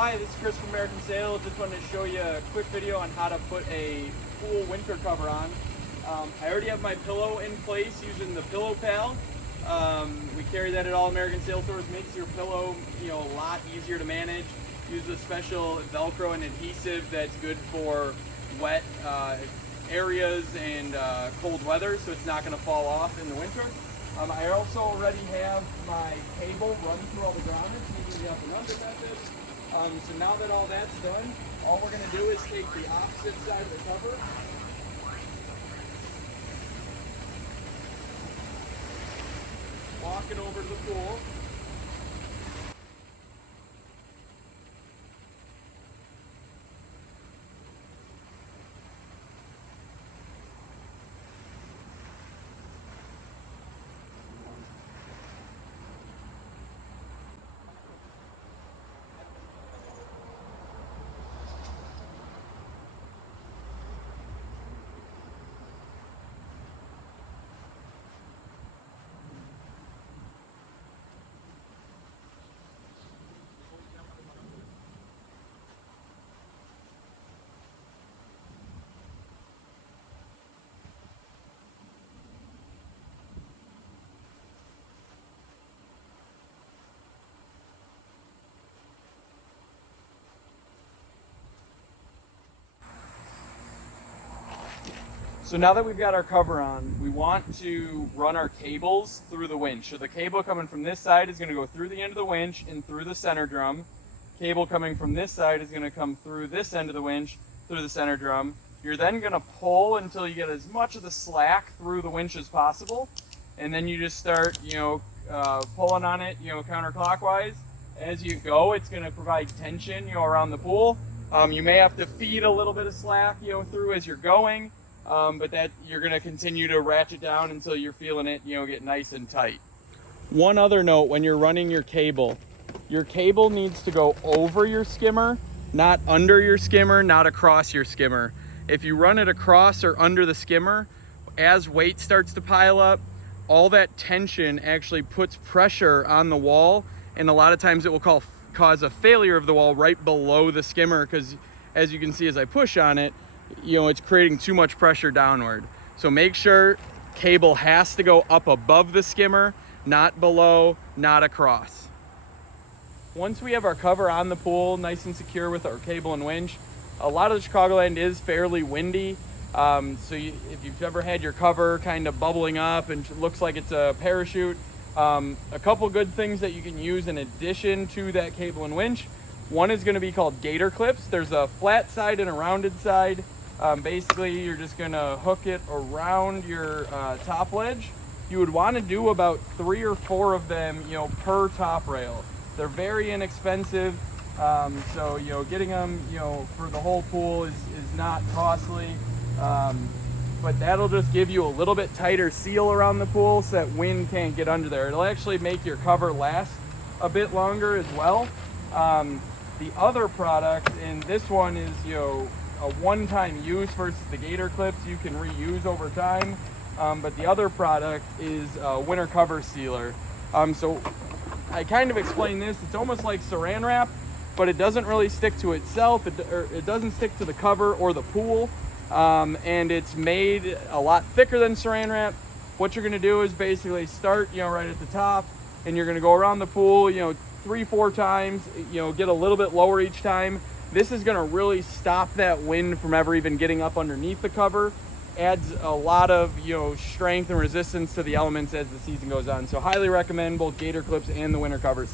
Hi, this is Chris from American Sail. Just wanted to show you a quick video on how to put a pool winter cover on. I already have my pillow in place using the Pillow Pal. We carry that at all American Sail stores. Makes your pillow, a lot easier to manage. Use a special Velcro and adhesive that's good for wet areas and cold weather, so it's not going to fall off in the winter. I also already have my cable running through all the grommets using the up and under method. So now that all that's done, all we're going to do is take the opposite side of the cover, walk it over to the pool, So now that we've got our cover on, we want to run our cables through the winch. So the cable coming from this side is going to go through the end of the winch and through the center drum. Cable coming from this side is going to come through this end of the winch, through the center drum. You're then going to pull until you get as much of the slack through the winch as possible. And then you just start, pulling on it, counterclockwise. As you go, it's going to provide tension, around the pool. You may have to feed a little bit of slack, through as you're going. But that you're going to continue to ratchet down until you're feeling it, get nice and tight. One other note, when you're running your cable needs to go over your skimmer, not under your skimmer, not across your skimmer. If you run it across or under the skimmer, as weight starts to pile up, all that tension actually puts pressure on the wall, and a lot of times it will cause a failure of the wall right below the skimmer, because as you can see as I push on it, it's creating too much pressure downward. So make sure cable has to go up above the skimmer, not below, not across. Once we have our cover on the pool, nice and secure with our cable and winch, a lot of the Chicagoland is fairly windy. If you've ever had your cover kind of bubbling up and it looks like it's a parachute, a couple good things that you can use in addition to that cable and winch. One is going to be called gator clips. There's a flat side and a rounded side. Basically, you're just going to hook it around your top ledge. You would want to do about 3 or 4 of them, per top rail. They're very inexpensive, so getting them, for the whole pool is not costly. But that'll just give you a little bit tighter seal around the pool so that wind can't get under there. It'll actually make your cover last a bit longer as well. The other product, and this one is, a one-time use versus the gator clips you can reuse over time. But the other product is a winter cover sealer. So I kind of explained this. It's almost like saran wrap, but it doesn't really stick to itself. It doesn't stick to the cover or the pool. And it's made a lot thicker than saran wrap. What you're going to do is basically start, right at the top, and you're going to go around the pool, 3-4 times, get a little bit lower each time. This is going to really stop that wind from ever even getting up underneath the cover. Adds a lot of, strength and resistance to the elements as the season goes on. So highly recommend both gator clips and the winter covers.